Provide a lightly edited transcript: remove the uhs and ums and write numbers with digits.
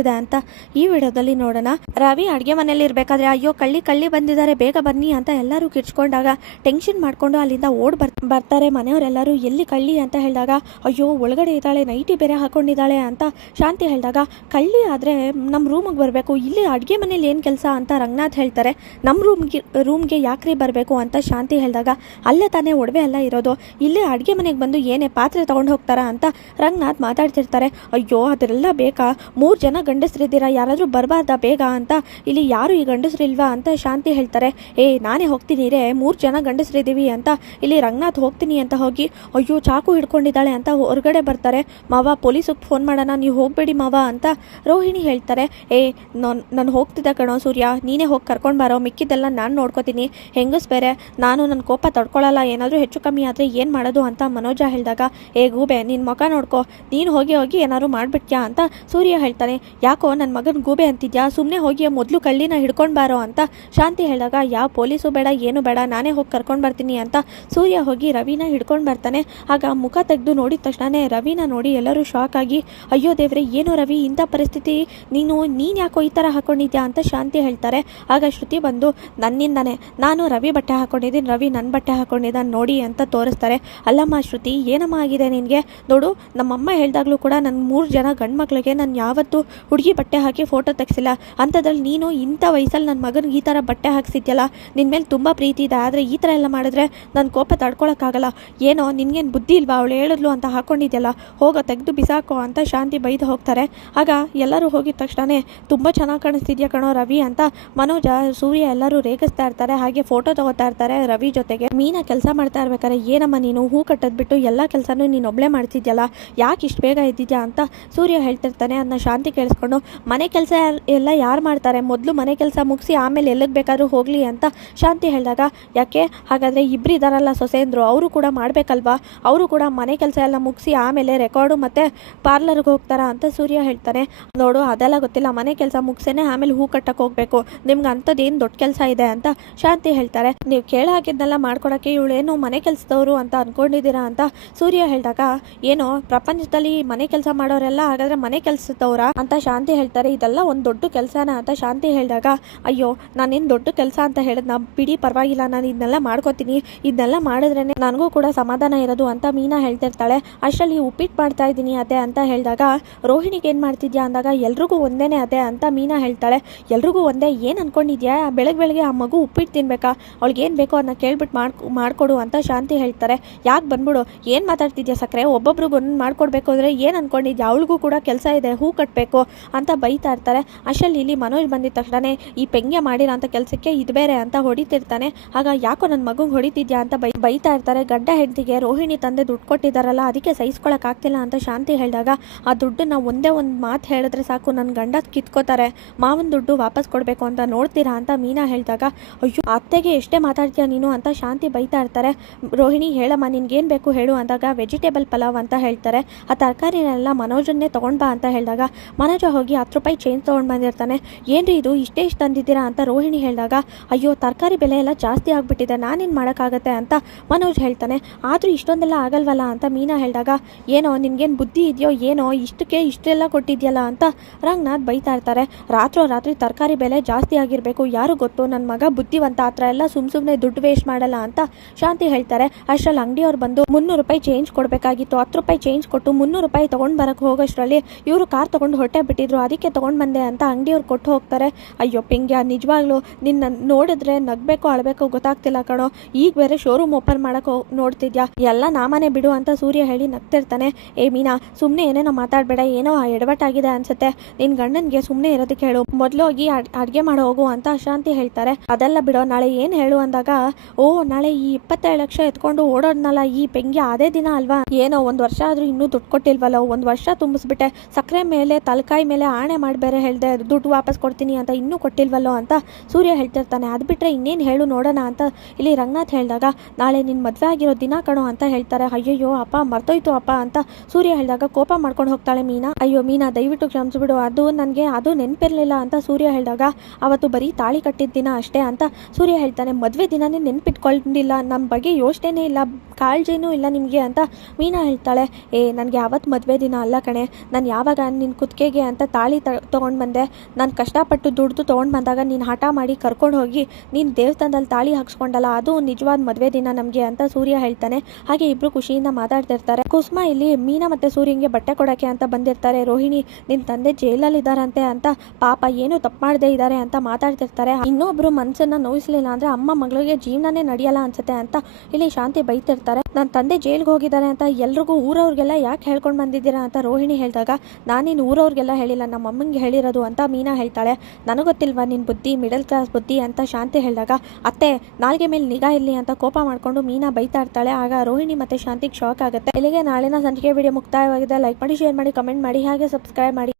ಇದೆ ಅಂತ ಈ ವಿಡಿಯೋದಲ್ಲಿ ನೋಡೋಣ. ರವಿ ಅಡುಗೆ ಮನೆಯಲ್ಲಿ ಇರಬೇಕಾದ್ರೆ ಅಯ್ಯೋ ಕಳ್ಳಿ ಬಂದಿದ್ದಾರೆ ಬೇಗ ಬನ್ನಿ ಅಂತ ಎಲ್ಲರೂ ಕಿರ್ಚ್ಕೊಂಡಾಗ ಟೆನ್ಷನ್ ಮಾಡ್ಕೊಂಡು ಅಲ್ಲಿಂದ ಓಡ್ ಬರ್ತಾರೆ ಮನೆಯವರೆಲ್ಲರೂ. ಎಲ್ಲಿ ಕಳ್ಳಿ ಅಂತ ಹೇಳಿದಾಗ ಅಯ್ಯೋ ಒಳಗಡೆ ಇದ್ದಾಳೆ, ನೈಟಿ ಬೇರೆ ಹಾಕೊಂಡಿದ್ದಾಳೆ ಅಂತ ಶಾಂತಿ ಹೇಳಿದಾಗ ಕಳ್ಳಿ ಆದರೆ ನಮ್ಮ ರೂಮಿಗೆ ಬರಬೇಕು, ಇಲ್ಲಿ ಅಡುಗೆ ಮನೇಲಿ ಏನು ಕೆಲಸ ಅಂತ ರಂಗನಾಥ್ ಹೇಳ್ತಾರೆ. ನಮ್ಮ ರೂಮ್ಗೆ ಯಾಕ್ರಿ ಬರಬೇಕು ಅಂತ ಶಾಂತಿ ಹೇಳಿದಾಗ ಅಲ್ಲೇ ತಾನೇ ಒಡವೆ ಎಲ್ಲ ಇರೋದು, ಇಲ್ಲೇ ಅಡುಗೆ ಮನೆಗೆ ಬಂದು ಏನೇ ಪಾತ್ರೆ ತೊಗೊಂಡು ಹೋಗ್ತಾರಾ ಅಂತ ರಂಗನಾಥ್ ಮಾತಾಡ್ತಿರ್ತಾರೆ. ಅಯ್ಯೋ ಅದೆಲ್ಲ ಬೇಕಾ, 3 ಜನ ಗಂಡಸರಿದ್ದೀರಾ, ಯಾರಾದರೂ ಬರಬಾರ್ದಾ ಬೇಗ ಅಂತ. ಇಲ್ಲಿ ಯಾರು ಈ ಗಂಡಸರಿಲ್ವಾ ಅಂತ ಶಾಂತಿ ಹೇಳ್ತಾರೆ. ನಾನೇ ಹೋಗ್ತೀನಿ ರೇ, 3 ಜನ ಗಂಡಸರಿದ್ದೀವಿ ಅಂತ. ಇಲ್ಲಿ ರಂಗನಾಥ್ ಹೋಗ್ತೀನಿ ಅಂತ ಹೋಗಿ ಅಯ್ಯೋ ಚಾಕು ಹಿಡ್ಕೊಂಡಿದ್ದಾಳೆ ಅಂತ ಹೊರಗಡೆ ಬರ್ತಾರೆ. ಮಾವ ಪೊಲೀಸಿಗೆ ಫೋನ್ ಮಾಡೋಣ, ನೀವು ಹೋಗಬೇಡಿ ಮಾವ ಅಂತ ರೋಹಿಣಿ ಹೇಳ್ತಾರೆ. ನಾನು ಹೋಗ್ತಿದ್ದೆ ಕಣೋ ಸೂರ್ಯ, ನೀನೇ ಹೋಗಿ ಕರ್ಕೊಂಡು ಬಾರೋ, ಮಿಕ್ಕಿದ್ದೆಲ್ಲ ನಾನು ನೋಡ್ಕೋತೀನಿ. ಹೆಂಗಸ್ ಬೇರೆ, ನಾನು ನನ್ನ ಕೋಪ ತಡ್ಕೊಳ್ಳಲ್ಲ, ಏನಾದರೂ ಹೆಚ್ಚು ಕಮ್ಮಿ ಆದರೆ ಏನು ಮಾಡೋದು ಅಂತ ಮನೋಜ ಹೇಳಿದಾಗ ಗೂಬೆ ನಿನ್ನ ಮುಖ ನೋಡ್ಕೊ, ನೀನು ಹೋಗಿ ಏನಾದ್ರು ಮಾಡಿಬಿಟ್ಯಾ ಅಂತ ಸೂರ್ಯ ಹೇಳ್ತಾನೆ. ಯಾಕೋ ನನ್ನ ಮಗನ ಗೂಬೆ ಅಂತಿದ್ಯಾ, ಸುಮ್ಮನೆ ಹೋಗಿ ಮೊದಲು ಕಳ್ಳಿನ ಹಿಡ್ಕೊಂಡು ಬಾರೋ ಅಂತ ಶಾಂತಿ ಹೇಳಿದಾಗ ಯಾವ ಪೊಲೀಸು ಬೇಡ ಏನು ಬೇಡ, ನಾನೇ ಹೋಗಿ ಕರ್ಕೊಂಡು ಬರ್ತೀನಿ ಅಂತ ಸೂರ್ಯ ಹೋಗಿ ರವಿನ ಹಿಡ್ಕೊಂಡು ಬರ್ತಾನೆ. ಆಗ ಮುಖ ತೆಗೆದು ನೋಡಿದ ತಕ್ಷಣ ರವಿನ ನೋಡಿ ಎಲ್ಲರೂ ಶಾಕ್ ಆಗಿ ಅಯ್ಯೋ ದೇವ್ರೆ ಏನು ರವಿ ಇಂಥ ಪರಿಸ್ಥಿತಿ, ನೀನು ಯಾಕೋ ಈ ಥರ ಹಾಕೊಂಡಿದ್ಯಾ ಅಂತ ಶಾಂತಿ ಹೇಳ್ತಾರೆ. ಆಗ ಶ್ರುತಿ ಬಂದು ನನ್ನಿಂದಾನೆ, ನಾನು ರವಿ ಬಟ್ಟೆ ಹಾಕೊಂಡಿದ್ದೀನಿ, ರವಿ ನನ್ನ ಬಟ್ಟೆ ಹಾಕೊಂಡಿದ್ದಾನೆ ನೋಡಿ ಅಂತ ತೋರಿಸ್ತಾರೆ. ಅಲ್ಲಮ್ಮ ಶ್ರುತಿ ಏನಮ್ಮ ಆಗಿದೆ ನಿನಗೆ, ನೋಡು ನಮ್ಮಮ್ಮ ಹೇಳಿದಾಗಲೂ ಕೂಡ ನನ್ನ 3 ಜನ ಗಂಡು ಮಕ್ಳಿಗೆ ನಾನು ಯಾವತ್ತೂ ಹುಡುಗಿ ಬಟ್ಟೆ ಹಾಕಿ ಫೋಟೋ ತೆಗೆಸಿಲ್ಲ, ಅಂಥದ್ರಲ್ಲಿ ನೀನು ಇಂಥ ವಯಸ್ಸಲ್ಲಿ ನನ್ನ ಮಗನಿಗೆ ಈ ಥರ ಬಟ್ಟೆ ಹಾಕ್ಸಿದ್ಯಲ್ಲ, ನಿನ್ನ ಮೇಲೆ ತುಂಬ ಪ್ರೀತಿ ಇದೆ, ಆದರೆ ಈ ಥರ ಎಲ್ಲ ಮಾಡಿದ್ರೆ ನನ್ನ ಕೋಪ ತಡ್ಕೊಳಕ್ಕಾಗಲ್ಲ, ಏನೋ ನಿನಗೇನು ಬುದ್ಧಿ ಇಲ್ವಾ, ಅವಳು ಹೇಳಿದ್ಲು ಅಂತ ಹಾಕ್ಕೊಂಡಿದ್ಯಲ್ಲ, ಹೋಗೋ ತೆಗೆದು ಬಿಸಾಕೋ ಅಂತ ಶಾಂತಿ ಬೈದು ಹೋಗ್ತಾರೆ. ಆಗ ಎಲ್ಲರೂ ಹೋಗಿದ ತಕ್ಷಣ ತುಂಬ ಚೆನ್ನಾಗಿ ಕಾಣಿಸ್ತಿದ್ಯಾ ಕಣೋ ರವಿ ಅಂತ ಮನೋಜ ಸೂರ್ಯ ಎಲ್ಲರೂ ರೇಗಿಸ್ತಾ ಇರ್ತಾರೆ. ಹಾಗೆ ಫೋಟೋ ತಗೋತಾ ಇರ್ತಾರೆ ರವಿ ಜೊತೆಗೆ. ಮೀನಾ ಕೆಲಸ ಮಾಡ್ತಾ ಇರ್ಬೇಕಾರೆ ಏನಮ್ಮ ನೀನು ಹೂ ಕಟ್ಟದ್ಬಿಟ್ಟು ಎಲ್ಲ ಕೆಲಸನೂ ನೀನು ಒಬ್ಳೆ ಮಾಡ್ತಿದ್ಯಲ್ಲ, ಯಾಕೆ ಇಷ್ಟು ಬೇಗ ಇದ್ದಿದ್ಯಾ ಅಂತ ಸೂರ್ಯ ಹೇಳ್ತಿರ್ತಾನೆ. ಅದನ್ನ ಶಾಂತಿ ಕೇಳಿಸ್ಕೊಂಡು ಮನೆ ಕೆಲಸ ಎಲ್ಲ ಯಾರು ಮಾಡ್ತಾರೆ, ಮೊದಲು ಮನೆ ಕೆಲಸ ಮುಗಿಸಿ ಆಮೇಲೆ ಎಲ್ಲಿಗೆ ಬೇಕಾದ್ರೂ ಹೋಗಲಿ ಅಂತ ಶಾಂತಿ ಹೇಳಿದಾಗ ಯಾಕೆ ಹಾಗಾದರೆ ಇಬ್ಬರು ಇದ್ದಾರಲ್ಲ ಸೊಸೆಂದ್ರು, ಅವರು ಕೂಡ ಮಾಡಬೇಕಲ್ವಾ, ಅವರು ಕೂಡ ಮನೆ ಕೆಲಸ ಎಲ್ಲ ಮುಗಿಸಿ ಆಮೇಲೆ ರೆಕಾರ್ಡು ಮತ್ತು ಪಾರ್ಲರ್ಗೆ ಹೋಗ್ತಾರಾ ಅಂತ ಸೂರ್ಯ ಹೇಳ್ತಾನೆ. ನೋಡು ಅದೆಲ್ಲ ಗೊತ್ತಿಲ್ಲ, ಮನೆ ಕೆಲಸ ಮುಗಿಸೇನೆ ಆಮೇಲೆ ಹೂ ಕಟ್ಟಕ್ಕೆ ಹೋಗಬೇಕು, ನಿಮ್ಗೆ ಅಂಥದ್ದೇನು ದೊಡ್ಡ ಕೆಲಸ ಇದೆ ಅಂತ ಶಾಂತಿ ಹೇಳ್ತಾರೆ. ನೀವು ಕೇಳ ಹಾಕಿದ್ನೆಲ್ಲ ಮಾಡ್ಕೊಡೋಕ್ಕೆ ಇವಳೇನು ಮನೆ ಕೆಲಸದವರು ಅಂತ ಅಂದ್ಕೊಂಡಿದ್ದೀರಾ ಅಂತ ಸೂರ್ಯ ಹೇಳಿದಾಗ ಏನೋ ಪ್ರಪಂಚದಲ್ಲಿ ಮನೆ ಕೆಲಸ ಮಾಡೋರೆಲ್ಲ ಹಾಗಾದರೆ ಮನೆ ಕೆಲಸದವರ ಅಂತ ಶಾಂತಿ ಹೇಳ್ತಾರೆ. ಇದೆಲ್ಲ ಒಂದು ದೊಡ್ಡ ಕೆಲಸನ ಅಂತ ಶಾಂತಿ ಹೇಳಿದಾಗ ಅಯ್ಯೋ ನಾನೇನು ದೊಡ್ಡ ಕೆಲಸ ಅಂತ ಹೇಳಿದ್ನ ಬಿಡಿ, ಪರವಾಗಿಲ್ಲ, ನಾನು ಇದನ್ನೆಲ್ಲ ಮಾಡ್ಕೋತೀನಿ, ಇದನ್ನೆಲ್ಲ ಮಾಡಿದ್ರೇ ನನಗೂ ಕೂಡ ಸಮಾಧಾನ ಇರೋದು ಅಂತ ಮೀನಾ ಹೇಳ್ತಿರ್ತಾಳೆ. ಅಷ್ಟರಲ್ಲಿ ಉಪ್ಪಿಟ್ಟು ಮಾಡ್ತಾ ಇದ್ದೀನಿ ಅತ್ತೆ ಅಂತ ಹೇಳಿದಾಗ ರೋಹಿಣಿಗೆ ಏನು ಮಾಡ್ತಿದ್ಯಾ ಅಂದಾಗ ಎಲ್ರಿಗೂ ಒಂದೇನೆ ಅತ್ತೆ ಅಂತ ಮೀನಾ ಹೇಳ್ತಾಳೆ. ಎಲ್ರಿಗೂ ಒಂದೇ ಏನು ಅನ್ಕೊಂಡಿದ್ಯಾ, ಬೆಳಗ್ಗೆ ಆ ಮಗು ಉಪ್ಪಿಟ್ಟು ತಿನ್ಬೇಕಾ, ಅವಳಿಗೆ ಏನು ಬೇಕೋ ಅದನ್ನ ಕೇಳ್ಬಿಟ್ಟು ಮಾಡ್ಕೊಡು ಅಂತ ಶಾಂತಿ ಹೇಳ್ತಾರೆ. ಯಾಕೆ ಬಂದ್ಬಿಡು, ಏನು ಮಾತಾಡ್ತಿದ್ಯಾ ಸಕ್ಕರೆ, ಒಬ್ಬೊಬ್ರಿಗೆ ಒಂದು ಮಾಡ್ಕೊಡ್ಬೇಕು ಅಂದರೆ ಏನು ಅನ್ಕೊಂಡಿದ್ಯಾ, ಅವಳಿಗೂ ಕೂಡ ಕೆಲಸ ಇದೆ, ಹೂ ಕಟ್ಟಬೇಕು ಅಂತ ಬೈತಾ ಇರ್ತಾರೆ. ಅಷ್ಟರಲ್ಲಿ ಇಲ್ಲಿ ಮನೋಜ್ ಬಂದಿದ್ದ ತಕ್ಷಣ ಈ ಪೆಂಗೆ ಮಾಡಿರೋ ಅಂತ ಕೆಲಸಕ್ಕೆ ಇದು ಬೇರೆ ಅಂತ ಹೊಡಿತಿರ್ತಾನೆ. ಆಗ ಯಾಕೋ ನನ್ನ ಮಗುಗೆ ಹೊಡಿತಿದ್ಯಾ ಅಂತ ಬೈತಾ ಇರ್ತಾರೆ. ಗಂಡ ಹೆಂಡತಿಗೆ ರೋಹಿಣಿ ತಂದೆ ದುಡ್ಡು ಕೊಟ್ಟಿದ್ದಾರಲ್ಲ ಅದಕ್ಕೆ ಸಹಿಸ್ಕೊಳಕ್ ಆಗ್ತಿಲ್ಲ ಅಂತ ಶಾಂತಿ ಹೇಳಿದಾಗ ಆ ದುಡ್ಡನ್ನ ಒಂದೇ ಒಂದು ಮಾತು ಹೇಳಿದ್ರೆ ಸಾಕು ನನ್ನ ಗಂಡ ಕಿತ್ಕೋತಾರೆ, ಮಾವನ ದುಡ್ಡು ವಾಪಸ್ ಕೊಡಬೇಕು ಅಂತ ನೋಡ್ತೀರಾ ಅಂತ ಮೀನಾ ಹೇಳಿದಾಗ ಅಯ್ಯೋ ಅತ್ತೆಗೆ ಎಷ್ಟೇ ಮಾತಾಡ್ತೀಯ ನೀನು ಅಂತ ಶಾಂತಿ ಬೈತಾ ಇರ್ತಾರೆ. ರೋಹಿಣಿ ಹೇಳಮ್ಮ ನಿನ್ಗೇನು ಬೇಕು ಹೇಳು ಅಂದಾಗ ವೆಜಿಟೇಬಲ್ ಪಲಾವ್ ಅಂತ ಹೇಳ್ತಾರೆ. ಆ ತರಕಾರಿನೆಲ್ಲ ಮನೋಜನ್ನೇ ತೊಗೊಂಡು ಬಾ ಅಂತ ಹೇಳಿದಾಗ ಮನೋಜ ಹೋಗಿ 10 ರೂಪಾಯಿ ಚೇಂಜ್ ತೊಗೊಂಡು ಬಂದಿರ್ತಾನೆ. ಏನ್ರಿ ಇದು ಇಷ್ಟೇ ತಂದಿದ್ದೀರಾ ಅಂತ ರೋಹಿಣಿ ಹೇಳಿದಾಗ ಅಯ್ಯೋ ತರಕಾರಿ ಬೆಲೆ ಎಲ್ಲ ಜಾಸ್ತಿ ಆಗಿಬಿಟ್ಟಿದೆ, ನಾನೇನು ಮಾಡೋಕ್ಕಾಗತ್ತೆ ಅಂತ ಮನೋಜ್ ಹೇಳ್ತಾನೆ. ಆದರೂ ಇಷ್ಟೊಂದೆಲ್ಲ ಆಗಲ್ವಲ್ಲ ಅಂತ ಮೀನಾ ಹೇಳಿದಾಗ ಏನೋ ನಿನ್ಗೇನು ಬುದ್ಧಿ ಇದೆಯೋ ಏನೋ ಇಷ್ಟಕ್ಕೆ ಇಷ್ಟೆಲ್ಲ ಕೊಟ್ಟಿದ್ಯಲ್ಲ ಅಂತ ರಂಗನಾಥ್ ಬೈತಾ ಇರ್ತಾರೆ. ರಾತ್ರಿ ತರಕಾರಿ ಬೆಲೆ ಜಾಸ್ತಿ ಆಗಿರಬೇಕು, ಯಾರು ಗೊತ್ತು, ನನ್ನ ಮಗ ಬುದ್ಧಿವಂತ, ಆ ಥರ ಎಲ್ಲ ಸುಮ್ಮನೆ ದುಡ್ಡು ವೇಸ್ಟ್ ಮಾಡಲ್ಲ ಅಂತ ಶಾಂತಿ ಹೇಳ್ತಾರೆ. ಅಷ್ಟರಲ್ಲಿ ಅಂಗಡಿಯವ್ರು ಬಂದು 300 ರೂಪಾಯಿ ಚೇಂಜ್ ಕೊಡಬೇಕಾಗಿತ್ತು, 10 ರೂಪಾಯಿ ಚೇಂಜ್ ಕೊಟ್ಟು 300 ರೂಪಾಯಿ ತೊಗೊಂಡು ಬರೋಕ್ಕೆ ಹೋಗೋಷ್ಟರಲ್ಲಿ ಇವರು ಕಾರ್ ತೊಗೊಂಡು ಹೊಟ್ಟೆ ಬಿಟ್ಟಿದ್ರು, ಅದಕ್ಕೆ ತೊಗೊಂಡು ಬಂದೆ ಅಂತ ಅಂಗಡಿಯವ್ರು ಕೊಟ್ಟು ಹೋಗ್ತಾರೆ. ಅಯ್ಯೋ ಪಿಂಗ್ಯ ನಿಜವಾಗ್ಲೂ ನಿನ್ನ ನೋಡಿದ್ರೆ ನಗಬೇಕೋ ಅಳಬೇಕೋ ಗೊತ್ತಾಗ್ತಿಲ್ಲ ಕಣೋ, ಈಗ ಬೇರೆ ಶೋರೂಮ್ ಓಪನ್ ಮಾಡೋಕೆ ನೋಡ್ತಿದ್ಯಾ, ಎಲ್ಲ ನಾಮನೆ ಬಿಡು ಅಂತ ಸೂರ್ಯ ಹೇಳಿ ನಗ್ತಿರ್ತಾನೆ. ಮೀನಾ ಸುಮ್ಮನೆ ಏನೇನೋ ಮಾತಾಡಬೇಡ, ಏನೋ ಎಡವಟ್ಟಾಗಿದೆ ಅನ್ಸುತ್ತೆ, ನಿನ್ನ ಗಂಡನಿಗೆ ಸುಮ್ಮನೆ ಇರೋದಕ್ಕೆ ಹೇಳು, ಮೊದಲು ಹೋಗಿ ಅಡುಗೆ ಮಾಡೋ ಹೋಗು ಅಂತ ಶಾಂತಿ ಹೇಳ್ತಾರೆ. ಅದೆಲ್ಲ ಬಿಡೋ, ನಾಳೆ ಏನು ಹೇಳು ಅಂದಾಗ ನಾಳೆ ಈ 27 ಲಕ್ಷ ಎತ್ಕೊಂಡು ಓಡೋದ್ನಲ್ಲ ಈ ಪೆಂಗ್ಯ ಅದೇ ದಿನ ಅಲ್ವಾ, ಏನೋ 1 ವರ್ಷ ಆದರೂ ಇನ್ನೂ ದುಡ್ಡು ಕೊಟ್ಟಿಲ್ವಲ್ಲ, 1 ವರ್ಷ ತುಂಬಿಸ್ಬಿಟ್ಟೆ, ಸಕ್ಕರೆ ಮೇಲೆ ತಲಕಾಯಿ ಮೇಲೆ ಆಣೆ ಮಾಡಿ ಬೇರೆ ಹೇಳಿದೆ ದುಡ್ಡು ವಾಪಸ್ ಕೊಡ್ತೀನಿ ಅಂತ ಇನ್ನೂ ಕೊಟ್ಟಿಲ್ವಲ್ಲೋ ಅಂತ ಸೂರ್ಯ ಹೇಳ್ತಿರ್ತಾನೆ. ಅದು ಬಿಟ್ಟರೆ ಇನ್ನೇನು ಹೇಳು ನೋಡೋಣ ಅಂತ ಇಲ್ಲಿ ರಂಗನಾಥ್ ಹೇಳಿದಾಗ ನಾಳೆ ನಿನ್ನ ಮದುವೆ ಆಗಿರೋ ದಿನ ಕಣೋ ಅಂತ ಹೇಳ್ತಾರೆ. ಅಯ್ಯಯ್ಯೋ ಅಪ್ಪ ಮರ್ತೋಯ್ತು ಅಪ್ಪ ಅಂತ ಸೂರ್ಯ ಹೇಳಿದಾಗ ಕೋಪ ಮಾಡ್ಕೊಂಡು ಹೋಗ್ತಾಳೆ ಮೀನಾ. ಅಯ್ಯೋ ಮೀನಾ ದಯವಿಟ್ಟು ಕ್ಷಮಿಸ್ಬಿಡು, ನನಗೆ ಅದು ನೆನಪಿರಲಿಲ್ಲ ಅಂತ ಸೂರ್ಯ ಹೇಳಿದಾಗ ಅವತ್ತು ಬರೀ ತಾಳಿ ಕಟ್ಟಿದ ದಿನ ಅಷ್ಟೇ ಅಂತ ಸೂರ್ಯ ಹೇಳ್ತಾನೆ. ಮದುವೆ ದಿನನೇ ನೆನಪಿಟ್ಕೊಂಡಿಲ್ಲ, ನಮ್ಮ ಬಗ್ಗೆ ಯೋಚನೆ ಇಲ್ಲ, ಕಾಳಜಿನೂ ಇಲ್ಲ ನಿಮಗೆ ಅಂತ ಮೀನಾ ಹೇಳ್ತಾಳೆ. ನನಗೆ ಯಾವತ್ತು ಮದುವೆ ದಿನ ಅಲ್ಲ ಕಣೆ, ನಾನು ಯಾವಾಗ ನಿನ್ನ ಕುತ್ತಿಗೆಗೆ ಅಂತ ತಾಳಿ ತೊಗೊಂಡು ಬಂದೆ. ನಾನು ಕಷ್ಟಪಟ್ಟು ದುಡ್ದು ತೊಗೊಂಡು ಬಂದಾಗ ನೀನು ಹಠ ಮಾಡಿ ಕರ್ಕೊಂಡು ಹೋಗಿ ನೀನು ದೇವಸ್ಥಾನದಲ್ಲಿ ತಾಳಿ ಹಾಕ್ಸ್ಕೊಂಡಲ್ಲ, ಅದು ನಿಜವಾದ ಮದುವೆ ದಿನ ನಮಗೆ ಅಂತ ಸೂರ್ಯ ಹೇಳ್ತಾನೆ. ಹಾಗೆ ಇಬ್ರು ಖುಷಿಯಿಂದ ಮಾತಾಡ್ತಿರ್ತಾರೆ. ಕುಸುಮ ಇಲ್ಲಿ ಮೀನಾ ಮತ್ತೆ ಸೂರ್ಯಂಗೆ ಬಟ್ಟೆ ಕೊಡೋಕ್ಕೆ ಅಂತ ಬಂದಿರ್ತಾರೆ. ರೋಹಿಣಿ ನಿನ್ನ ತಂದೆ ಜೈಲಲ್ಲಿ ಇದ್ದಾರಂತೆ ಅಂತ, ಪಾಪ ಏನು ತಪ್ಪು ಮಾಡದೇ ಇದ್ದಾರೆ ಅಂತ ಮಾತಾಡ್ತಿರ್ತಾರೆ. ಇನ್ನೊಬ್ರು ಮನಸ್ಸನ್ನ ನೋಯಿಸ್ಲಿಲ್ಲ ಅಂದ್ರೆ ಅಮ್ಮ ಮಗಳಿಗೆ ಜೀವನನೇ ನಡೆಯಲ್ಲ ಅನ್ಸುತ್ತೆ ಅಂತ ಇಲ್ಲಿ ಶಾಂತಿ ಬೈತಿರ್ತಾರೆ. ನನ್ನ ತಂದೆ ಜೈಲ್ಗೆ ಹೋಗಿದ್ದಾರೆ ಅಂತ ಎಲ್ರಿಗೂ ಊರವ್ರಿಗೆಲ್ಲ ಯಾಕೆ ಹೇಳ್ಕೊಂಡು ಬಂದಿದ್ದೀರಾ ಅಂತ ರೋಹಿಣಿ ಹೇಳಿದಾಗ, ನಾನಿನ್ನು ಊರವ್ರಿಗೆಲ್ಲ ಹೇಳಿಲ್ಲ, ನಮ್ಮ ಅಮ್ಮಂಗೆ ಹೇಳಿರೋದು ಅಂತ ಮೀನಾ ಹೇಳ್ತಾಳೆ. ನನಗೊತ್ತಿಲ್ವಾ ನಿನ್ನ ಬುದ್ಧಿ ಮಿಡಲ್ ಕ್ಲಾಸ್ ಬುದ್ಧಿ ಅಂತ ಶಾಂತಿ ಹೇಳಿದಾಗ, ಅತ್ತೆ ನಾಲ್ಗೆ ಮೇಲೆ ನಿಗಾ ಇರಲಿ ಅಂತ ಕೋಪ ಮಾಡ್ಕೊಂಡು ಮೀನಾ ಬೈತಾ ಇರ್ತಾಳೆ. ಆಗ ರೋಹಿಣಿ ಮತ್ತೆ ಶಾಂತಿಗೆ ಶಾಕ್ ಆಗುತ್ತೆ. ಇಲ್ಲಿಗೆ ನಾಳಿನ ಸಂಚಿಕೆ ವಿಡಿಯೋ ಮುಕ್ತಾಯವಾಗಿದೆ. ಲೈಕ್ ಮಾಡಿ, ಶೇರ್ ಮಾಡಿ, ಕಮೆಂಟ್ ಮಾಡಿ, ಹಾಗೆ ಸಬ್ಸ್ಕ್ರೈಬ್ ಮಾಡಿ.